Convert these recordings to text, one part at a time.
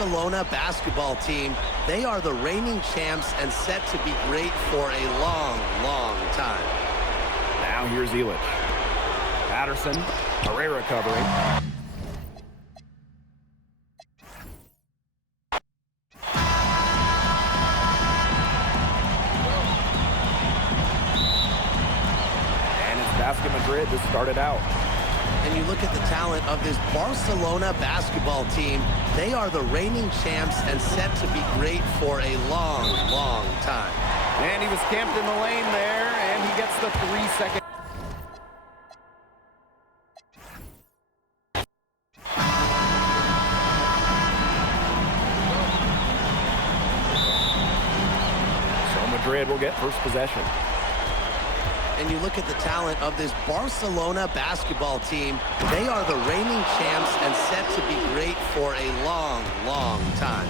Barcelona basketball team. They are the reigning champs and set to be great for a long, long time. Now here's Illich. Patterson, Herrera covering. And it's Basket Madrid that started out. And you look at the talent of this Barcelona basketball team. They are the reigning champs and set to be great for a long, long time. And he was camped in the lane there, and he gets the 3-second. So Madrid will get first possession. And you look at the talent of this Barcelona basketball team. They are the reigning champs and set to be great for a long, long time.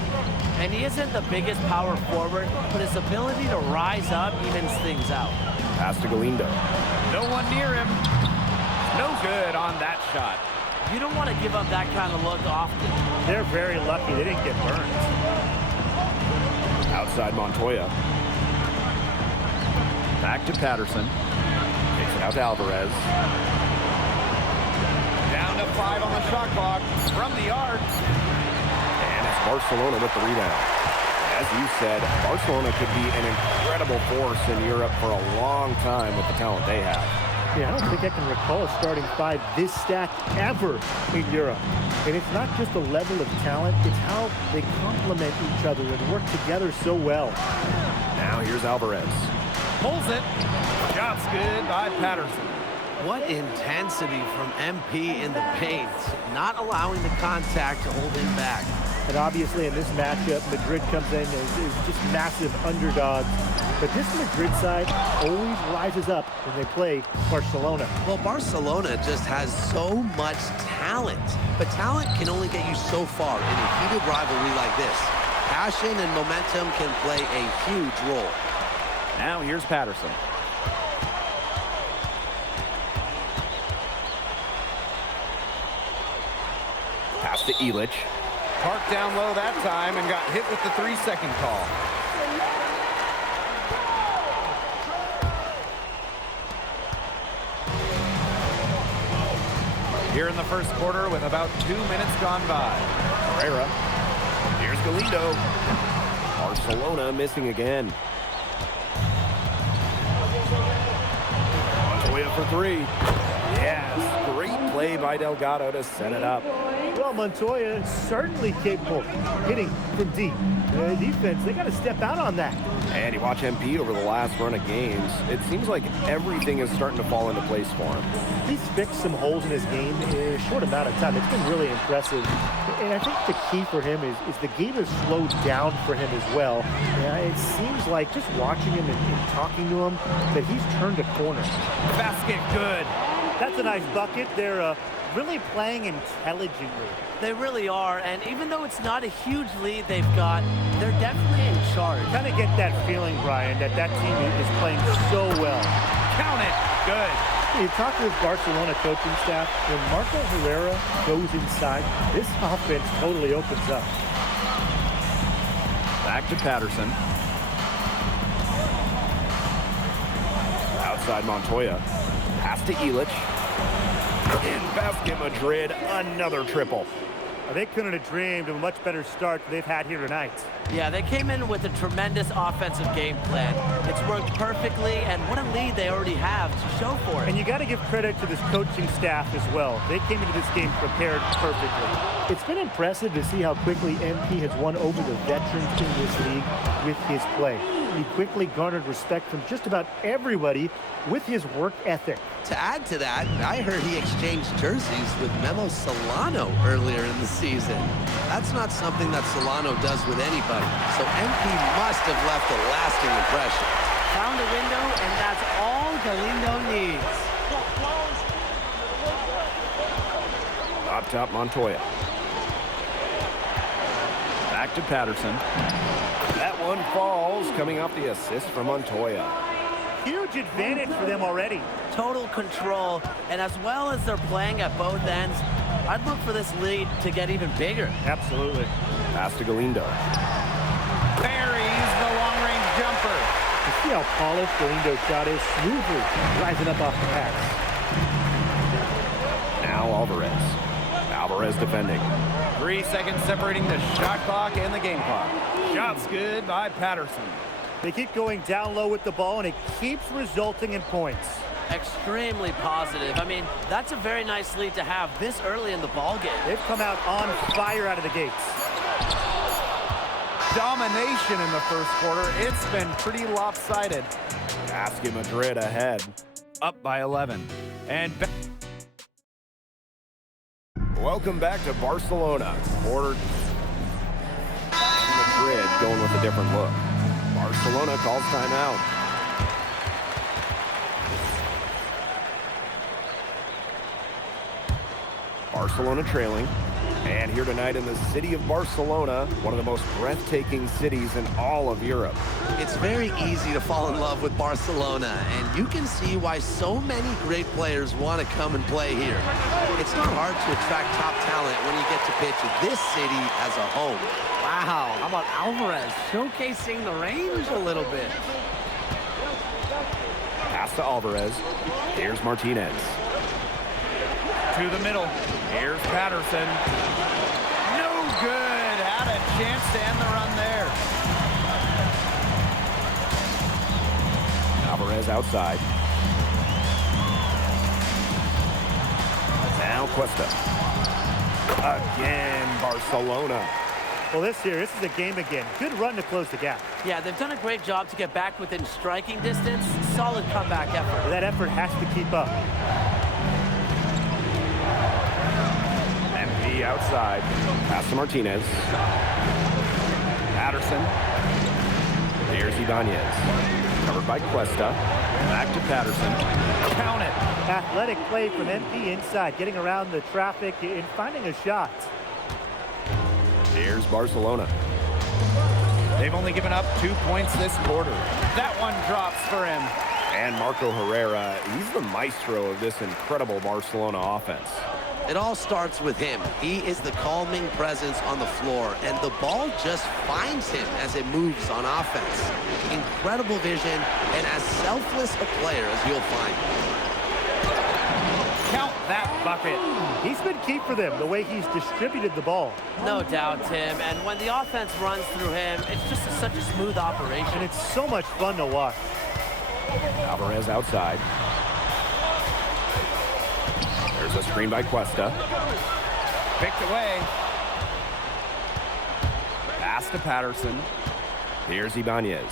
And he isn't the biggest power forward, but his ability to rise up evens things out. Pass to Galindo. No one near him. No good on that shot. You don't want to give up that kind of look often. They're very lucky they didn't get burned. Outside Montoya. Back to Patterson. Takes it out to Alvarez. Down to 5 on the shot clock from the arc. And it's Barcelona with the rebound. As you said, Barcelona could be an incredible force in Europe for a long time with the talent they have. Yeah, I don't think I can recall a starting five this stacked ever in Europe. And it's not just the level of talent, it's how they complement each other and work together so well. Now here's Alvarez. Pulls it. Shot's good by Patterson. What intensity from MP in the paint, not allowing the contact to hold him back. And obviously in this matchup, Madrid comes in as just massive underdogs. But this Madrid side always rises up when they play Barcelona. Well, Barcelona just has so much talent. But talent can only get you so far in a heated rivalry like this. Passion and momentum can play a huge role. Now here's Patterson. Pass to Illich. Parked down low that time and got hit with the 3-second call. Here in the first quarter with about 2 minutes gone by. Herrera. Here's Galindo. Barcelona missing again. Montoya for 3. Yes, great play by Delgado to set it up. Well, Montoya is certainly capable of hitting from deep. The defense, they got to step out on that. And you watch MP over the last run of games, it seems like everything is starting to fall into place for him. He's fixed some holes in his game in a short amount of time. It's been really impressive. And I think the key for him is the game has slowed down for him as well. Yeah, it seems like just watching him and talking to him that he's turned a corner. Basket good. That's a nice bucket. They're really playing intelligently. They really are, and even though it's not a huge lead they've got, they're definitely in charge. Kind of get that feeling, Brian, that team is playing so well. Count it. Good. You talk to this Barcelona coaching staff, when Marco Herrera goes inside, this offense totally opens up. Back to Patterson. Outside Montoya. Pass to Illich. In Basket Madrid, another triple. They couldn't have dreamed of a much better start than they've had here tonight. Yeah, they came in with a tremendous offensive game plan. It's worked perfectly, and what a lead they already have to show for it. And you got to give credit to this coaching staff as well. They came into this game prepared perfectly. It's been impressive to see how quickly MP has won over the veterans in this league with his play. He quickly garnered respect from just about everybody with his work ethic. To add to that, I heard he exchanged jerseys with Memo Solano earlier in the season. That's not something that Solano does with anybody, so MP must have left a lasting impression. Found a window, and that's all Galindo needs. Up top, Montoya. Back to Patterson. That one falls, coming off the assist from Montoya. Huge advantage for them already. Total control, and as well as they're playing at both ends, I'd look for this lead to get even bigger. Absolutely. Pass to Galindo. Buries the long-range jumper. You see how polished Galindo's shot is? Smoothly rising up off the pass. Now Alvarez. Alvarez defending. 3 seconds separating the shot clock and the game clock. Shot's good by Patterson. They keep going down low with the ball, and it keeps resulting in points. Extremely positive. I mean, that's a very nice lead to have this early in the ball game. They've come out on fire out of the gates. Domination in the first quarter. It's been pretty lopsided. Basket Madrid ahead. Up by 11. And Welcome back to Barcelona. Ordered. Madrid going with a different look. Barcelona calls timeout. Barcelona trailing. And here tonight in the city of Barcelona, one of the most breathtaking cities in all of Europe. It's very easy to fall in love with Barcelona, and you can see why so many great players want to come and play here. It's not hard to attract top talent when you get to pitch this city as a home. Wow, how about Alvarez showcasing the range a little bit? Pass to Alvarez. Here's Martinez. to the middle. Here's Patterson. No good. Had a chance to end the run there. Alvarez outside. Now Cuesta. Again, Barcelona. Well, this is a game again. Good run to close the gap. Yeah, they've done a great job to get back within striking distance. Solid comeback effort. That effort has to keep up. MP outside. Pass to Martinez. Patterson. There's Ibanez. Covered by Cuesta. Back to Patterson. Count it. Athletic play from MP inside, getting around the traffic and finding a shot. Here's Barcelona. They've only given up 2 points this quarter. That one drops for him. And Marco Herrera, he's the maestro of this incredible Barcelona offense. It all starts with him. He is the calming presence on the floor, and the ball just finds him as it moves on offense. Incredible vision, and as selfless a player as you'll find. Count that bucket. He's been key for them, the way he's distributed the ball. No doubt, Tim. And when the offense runs through him, it's just such a smooth operation. And it's so much fun to watch. Alvarez outside. There's a screen by Cuesta. Picked away. Pass to Patterson. Here's Ibanez.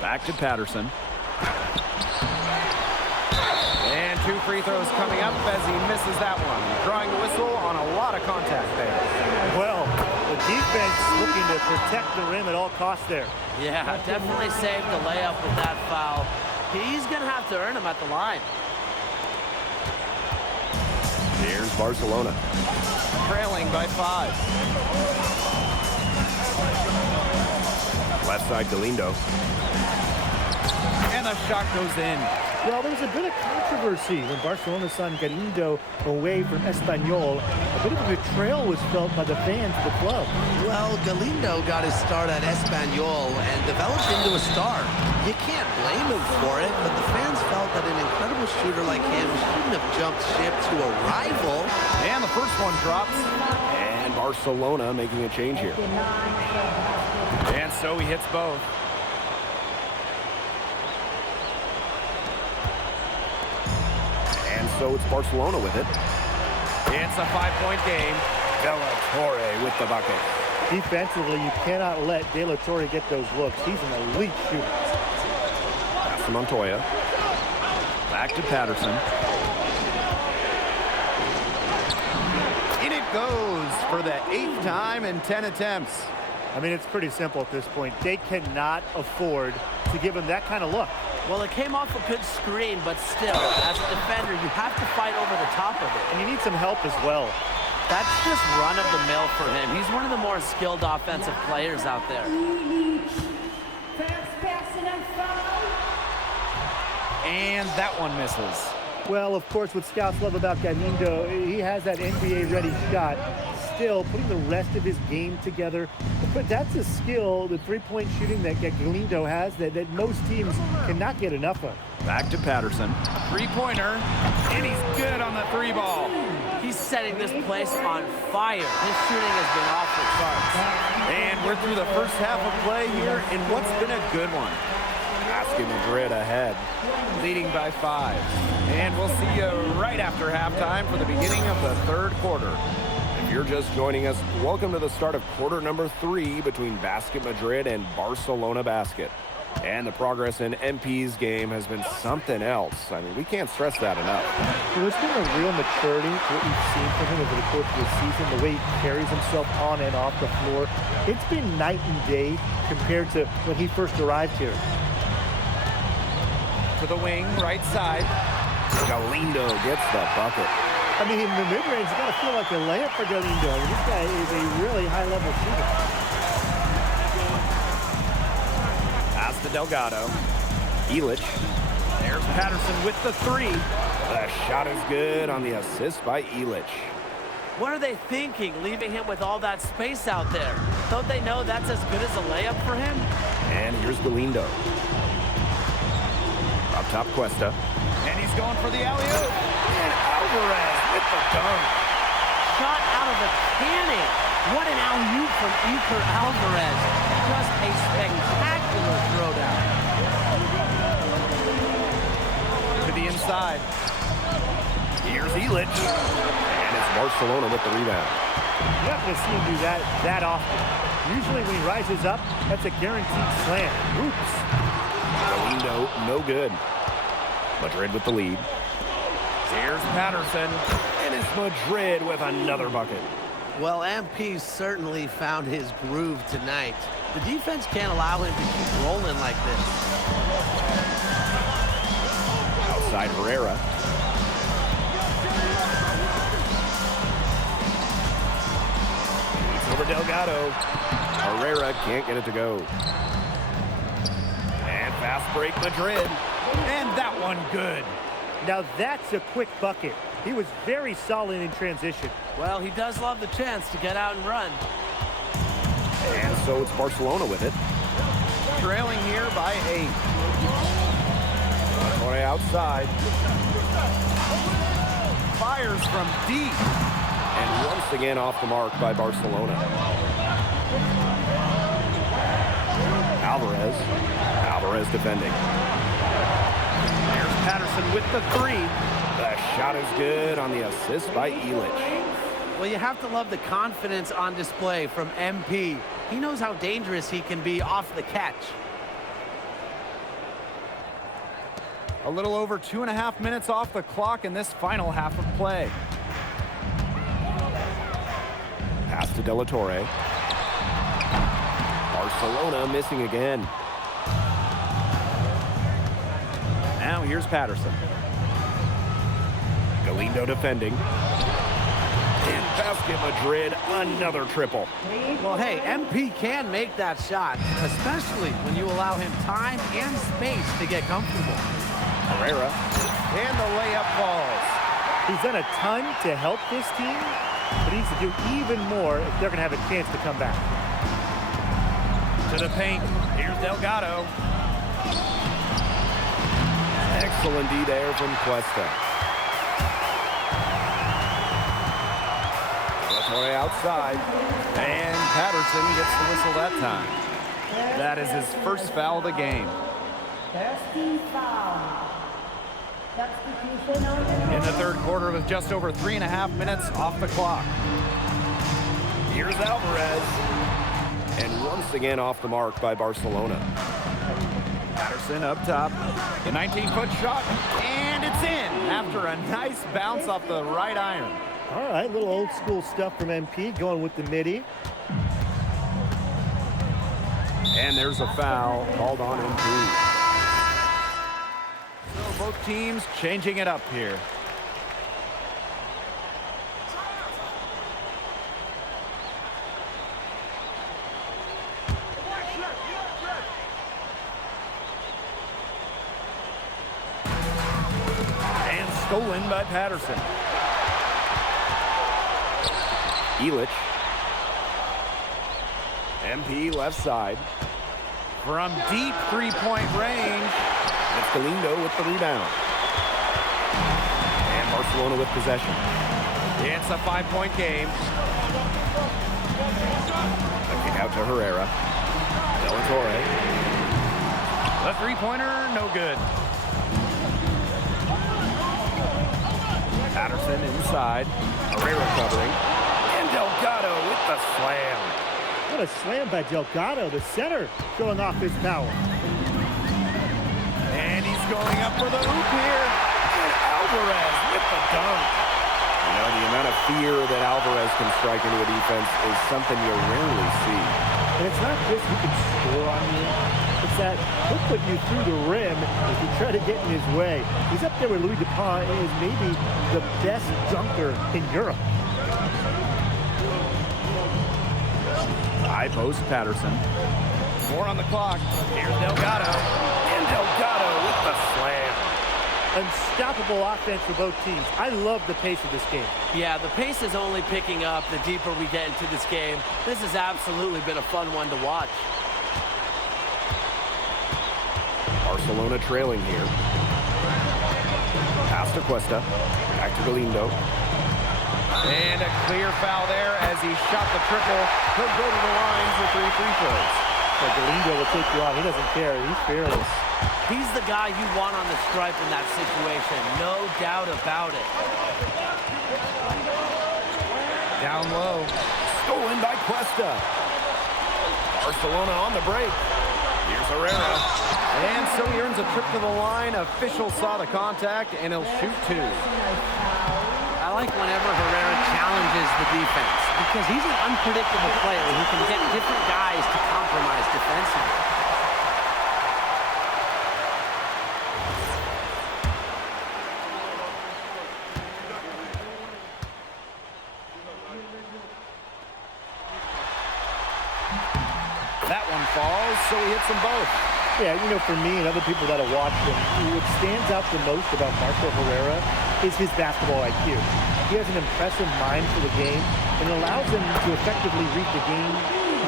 Back to Patterson. And 2 free throws coming up as he misses that one. Drawing the whistle on a lot of contact there. Well, the defense looking to protect the rim at all costs there. Yeah, definitely saved the layup with that foul. He's going to have to earn him at the line. Here's Barcelona. Trailing by 5. Left side, Galindo. And the shot goes in. Well, there was a bit of controversy when Barcelona signed Galindo away from Espanyol. A bit of a betrayal was felt by the fans of the club. Well, Galindo got his start at Espanyol and developed into a star. You can't blame him for it, but the fans felt that an incredible shooter like him shouldn't have jumped ship to a rival. And the first one drops. And Barcelona making a change here. And so he hits both. And so it's Barcelona with it. It's a 5-point game. De La Torre with the bucket. Defensively, you cannot let De La Torre get those looks. He's an elite shooter. Pass to Montoya. Back to Patterson. In it goes for the 8th time in 10 attempts. I mean, it's pretty simple at this point. They cannot afford to give him that kind of look. Well, it came off a good screen, but still, as a defender, you have to fight over the top of it. And you need some help as well. That's just run-of-the-mill for him. He's one of the more skilled offensive players out there. And that one misses. Well, of course, what scouts love about Galindo, he has that NBA-ready shot. still putting the rest of his game together. But that's a skill, the three-point shooting that Galindo has that most teams cannot get enough of. Back to Patterson. Three-pointer, and he's good on the three ball. He's setting this place on fire. His shooting has been off the charts. And we're through the first half of play here in what's been a good one. Basket Madrid ahead. Leading by 5. And we'll see you right after halftime for the beginning of the third quarter. If you're just joining us, welcome to the start of quarter number 3 between Basket Madrid and Barcelona Basket. And the progress in MP's game has been something else. I mean, we can't stress that enough. Well, there's been a real maturity to what we've seen from him over the course of the season, the way he carries himself on and off the floor. It's been night and day compared to when he first arrived here. To the wing, right side. Galindo gets the bucket. I mean, in the mid-range, it's got to feel like a layup for Galindo. I mean, this guy is a really high-level shooter. Pass to Delgado. Elich. There's Patterson with the 3. The shot is good on the assist by Elich. What are they thinking, leaving him with all that space out there? Don't they know that's as good as a layup for him? And here's Galindo. Up top, Cuesta. And he's going for the alley-oop. And Alvarez with the dunk. Shot out of the cannon. What an alley-oop from Iker Alvarez. Just a spectacular throwdown. To the inside. Here's Elich. And it's Barcelona with the rebound. You're not going to see him do that often. Usually when he rises up, that's a guaranteed slam. Oops. Galindo, no good. Madrid with the lead. Here's Patterson. And it's Madrid with another bucket. Well, MP certainly found his groove tonight. The defense can't allow him to keep rolling like this. Outside Herrera. It's over Delgado. Herrera can't get it to go. And fast break Madrid. And that one good. Now that's a quick bucket. He was very solid in transition. Well, he does love the chance to get out and run. And so it's Barcelona with it. Trailing here by 8. Torre outside. Fires from deep. And once again off the mark by Barcelona. Alvarez defending. There's Patterson with the 3. The shot is good on the assist by Elich. Well, you have to love the confidence on display from MP. He knows how dangerous he can be off the catch. A little over 2.5 minutes off the clock in this final half of play. Pass to De La Torre. Barcelona missing again. Now here's Patterson. Galindo defending. And Basket Madrid, another triple. Well, hey, MP can make that shot, especially when you allow him time and space to get comfortable. Herrera. And the layup falls. He's done a ton to help this team, but he needs to do even more if they're going to have a chance to come back. To the paint. Here's Delgado. Excellent D there from Cuesta. Torre outside. And Patterson gets the whistle that time. That is his first foul of the game. In the third quarter with just over 3.5 minutes off the clock. Here's Alvarez. And once again off the mark by Barcelona. Patterson up top. The 19-foot shot. And it's in after a nice bounce off the right iron. All right, little old school stuff from MP, going with the midi. And there's a foul called on MP. So both teams changing it up here. And stolen by Patterson. Elich MP left side. From deep three-point range. It's Galindo with the rebound. And Barcelona with possession. It's a 5-point game. A kick out to Herrera. De La Torre. The three-pointer, no good. Patterson inside. Herrera covering. And Delgado with the slam. What a slam by Delgado, the center, showing off his power. And he's going up for the hoop here. And Alvarez with the dunk. You know, the amount of fear that Alvarez can strike into a defense is something you rarely see. And it's not just he can score on you. It's that he'll put you through the rim if you try to get in his way. He's up there with Louis Dupont and is maybe the best dunker in Europe. High post Patterson. More on the clock. Here's Delgado. And Delgado with the slam. Unstoppable offense for both teams. I love the pace of this game. Yeah, the pace is only picking up the deeper we get into this game. This has absolutely been a fun one to watch. Barcelona trailing here. Pass to Cuesta. Back to Galindo. And a clear foul there as he shot the triple. He'll go to the line for 3 free throws. But Galindo will take you out. He doesn't care. He's fearless. He's the guy you want on the stripe in that situation. No doubt about it. Down low. Stolen by Cuesta. Barcelona on the break. Here's Herrera. And so he earns a trip to the line. Official saw the contact, and he'll shoot 2. I like whenever Herrera challenges the defense because he's an unpredictable player who can get different guys to compromise defensively. That one falls, so he hits them both. Yeah, you know, for me and other people that have watched him, what stands out the most about Marco Herrera is his basketball IQ. He has an impressive mind for the game and allows him to effectively read the game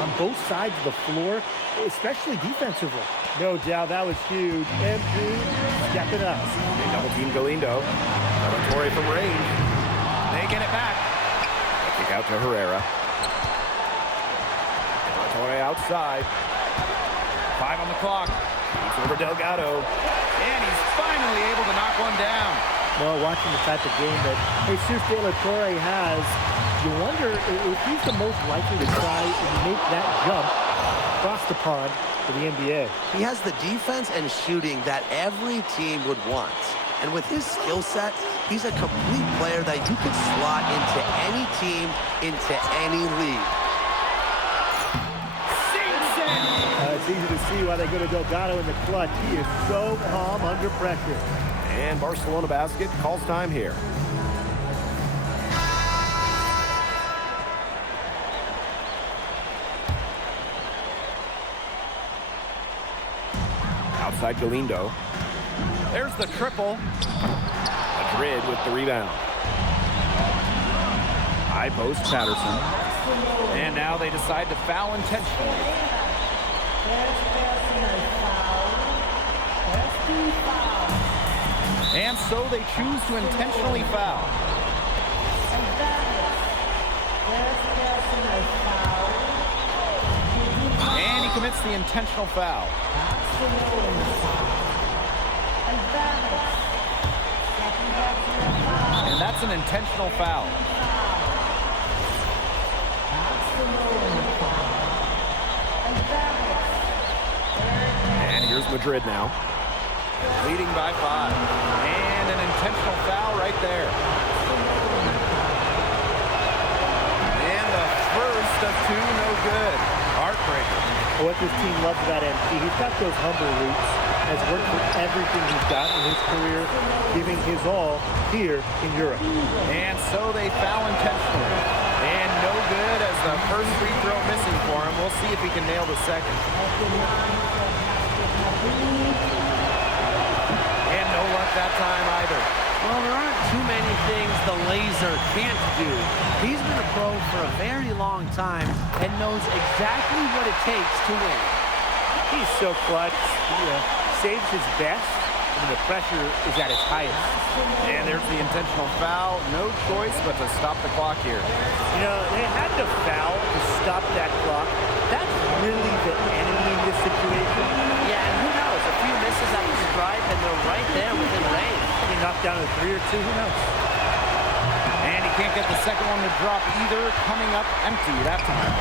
on both sides of the floor, especially defensively. No doubt, that was huge. MP stepping up. They double team Galindo. De La Torre from range. They get it back. A kick out to Herrera. De La Torre outside. 5 on the clock. It's over Delgado. And he's finally able to knock one down. Well, watching the type of game that Jesus De La Torre has, you wonder if he's the most likely to try and make that jump across the pond for the NBA. He has the defense and shooting that every team would want. And with his skill set, he's a complete player that you could slot into any team, into any league. It's easy to see why they go to Delgado in the clutch. He is so calm under pressure. And Barcelona basket calls time here. Outside Galindo. There's the triple. Madrid with the rebound. High post Patterson. And now they decide to foul intentionally. And so they choose to intentionally foul. And he commits the intentional foul. And that's an intentional foul. And here's Madrid now. Leading by 5. And an intentional foul right there. And the first of 2, no good. Heartbreaker. What this team loves about MP, he's got those humble roots, has worked for everything he's got in his career, giving his all here in Europe. And so they foul intentionally. And no good as the first free throw missing for him. We'll see if he can nail the second. And no luck that time either. Well, there aren't too many things the laser can't do. He's been a pro for a very long time and knows exactly what it takes to win. He's so clutch. He saves his best when the pressure is at its highest. And there's the intentional foul. No choice but to stop the clock here. You know, they had to foul to stop that clock. That's really the enemy in this situation. Yeah, and who knows? A few misses at the stripe and they're right there within range. He knocked down a 3 or 2, who knows? And he can't get the second one to drop either. Coming up empty that time.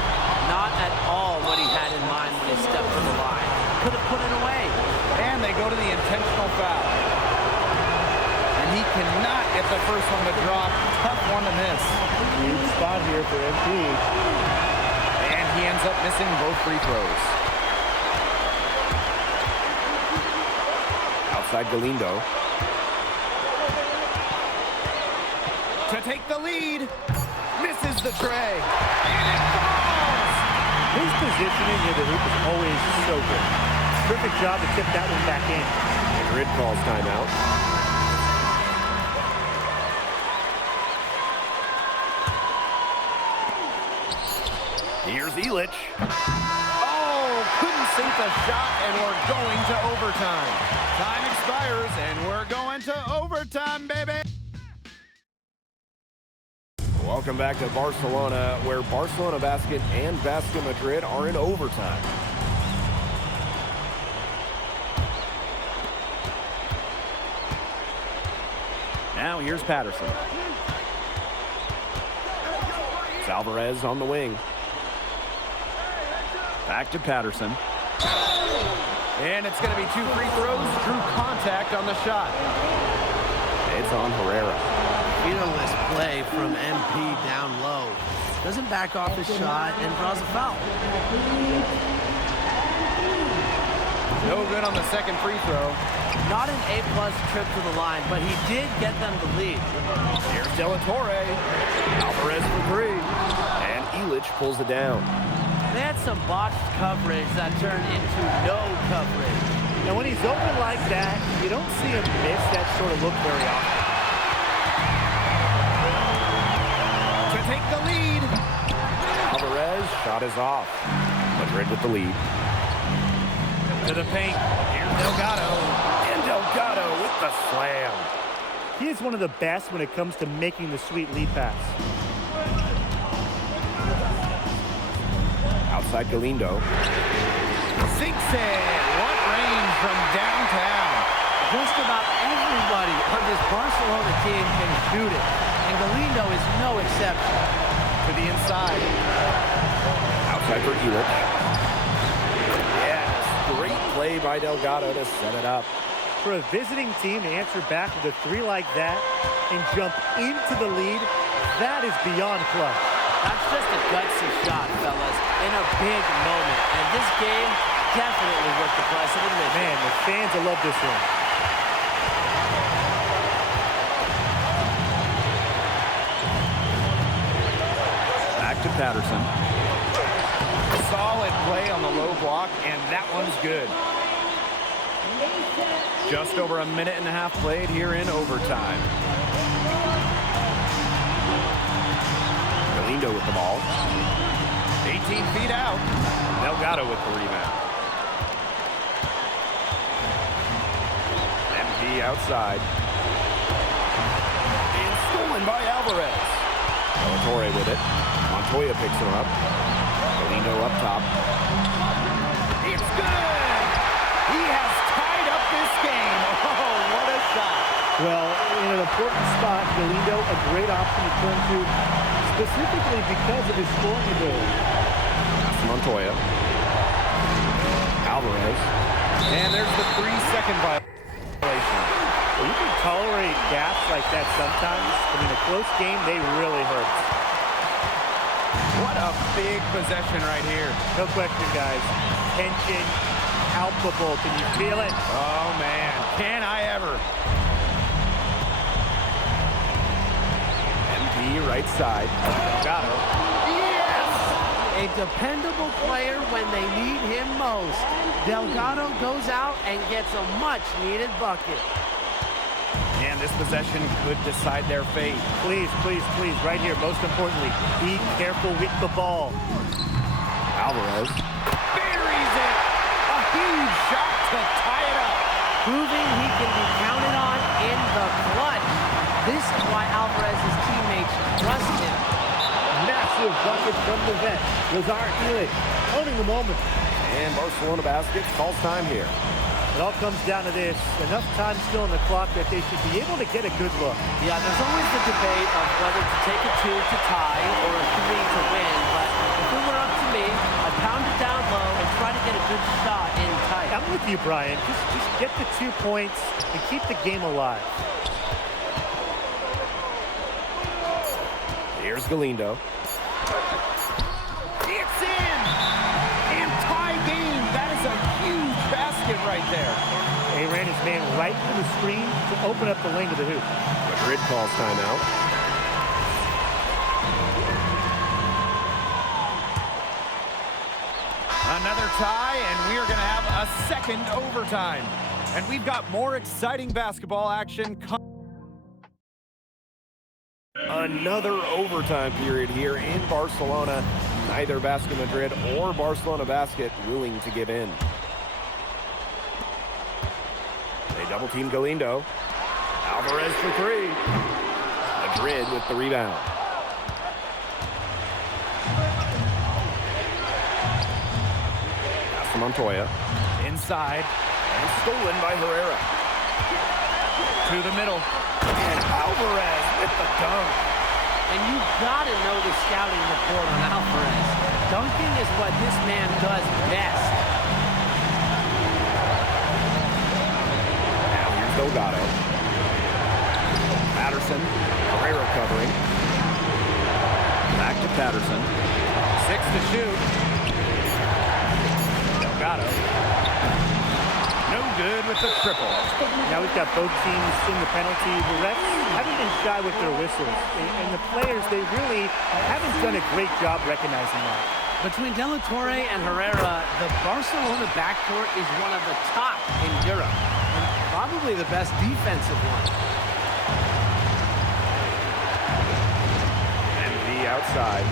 Not at all what he had in mind when he stepped to the line. Could have put it away. And they go to the intentional foul. And he cannot get the first one to drop. Tough one to miss. Huge spot here for MP. And he ends up missing both free throws. Outside Galindo. To take the lead. Misses the tray. And it falls! His positioning near the hoop is always so good. Perfect job to tip that one back in. Madrid calls timeout. Here's Illich. Oh, couldn't sink the shot, and we're going to overtime. Time expires, and we're going to overtime, baby. Welcome back to Barcelona, where Barcelona Basket and Basket Madrid are in overtime. Now here's Patterson. It's Alvarez on the wing. Back to Patterson. And it's going to be 2 free throws. Drew contact on the shot. It's on Herrera. Fearless play from MP down low. Doesn't back off his shot and draws a foul. No good on the second free throw. Not an A-plus trip to the line, but he did get them the lead. Here's De La Torre. Alvarez for 3. And Illich pulls it down. They had some botched coverage that turned into no coverage. And when he's open like that, you don't see him miss that sort of look very often. To take the lead. Alvarez, shot is off. Madrid with the lead. To the paint. Here's Delgado. And Delgado with the slam. He is one of the best when it comes to making the sweet lead pass. Outside Galindo. Sinks it. What range from downtown. Just about everybody on this Barcelona team can shoot it, and Galindo is no exception. To the inside. Outside for Illich. Yes, great play by Delgado to set it up. For a visiting team to answer back with a 3 like that and jump into the lead, that is beyond clutch. That's just a gutsy shot, fellas, in a big moment. And this game definitely worth the price of admission. Man, the fans will love this one. Back to Patterson. Solid play on the low block, and that one's good. Just over a minute and a half played here in overtime. Galindo with the ball. 18 feet out. Delgado with the rebound. MP outside. And stolen by Alvarez. De La Torre with it. Montoya picks him up. Galindo up top. It's good! He has tied up this game. Oh, what a shot. Well, in an important spot, Galindo, a great option to turn to, specifically because of his scoring ability. That's Montoya. Alvarez. And there's the 3-second violation. Well, you can tolerate gaps like that sometimes, but in a close game, they really hurt. What a big possession right here. No question, guys. Tension, palpable. Can you feel it? Oh, man. Can I ever? MP right side. Delgado. A dependable player when they need him most. Delgado goes out and gets a much-needed bucket. And And this possession could decide their fate. Please, please, please, right here, most importantly, be careful with the ball. Alvarez. Buries it! A huge shot to tie it up. Proving he can be counted on in the clutch. This is why Alvarez's teammates trust him. Massive bucket from the vet. Lazar Ilic owning the moment. And Barcelona basket calls time here. It all comes down to this. Enough time still on the clock that they should be able to get a good look. Yeah, there's always the debate of whether to take a 2 to tie or a 3 to win. But if it were up to me, I'd pound it down low and try to get a good shot in tight. I'm with you, Brian. Just get the 2 points and keep the game alive. Here's Galindo. It's in! And tie game. That is a huge basket right there. He ran his man right to the screen to open up the lane to the hoop. Madrid calls timeout. Another tie, and we are going to have a second overtime. And we've got more exciting basketball action coming. Another overtime period here in Barcelona. Neither Basket Madrid or Barcelona Basket willing to give in. They double team Galindo. Alvarez for 3. Madrid with the rebound. Pass to Montoya. Inside, And stolen by Herrera. to the middle. And Alvarez with the dunk. And you gotta know the scouting report on Alvarez. Dunking is what this man does best. Now here's Delgado. Patterson. Herrera covering. Back to Patterson. 6 to shoot. Delgado. No good with the triple. Now we've got both teams in the penalty. The refs haven't been shy with their whistles. And the players, they really haven't done a great job recognizing that. Between De La Torre and Herrera, the Barcelona backcourt is one of the top in Europe. And probably the best defensive one. And the outside.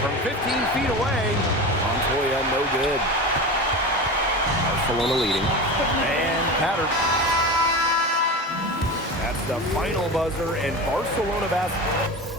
From 15 feet away. Montoya no good. Barcelona leading. And Patterson. That's the final buzzer, and Barcelona basket.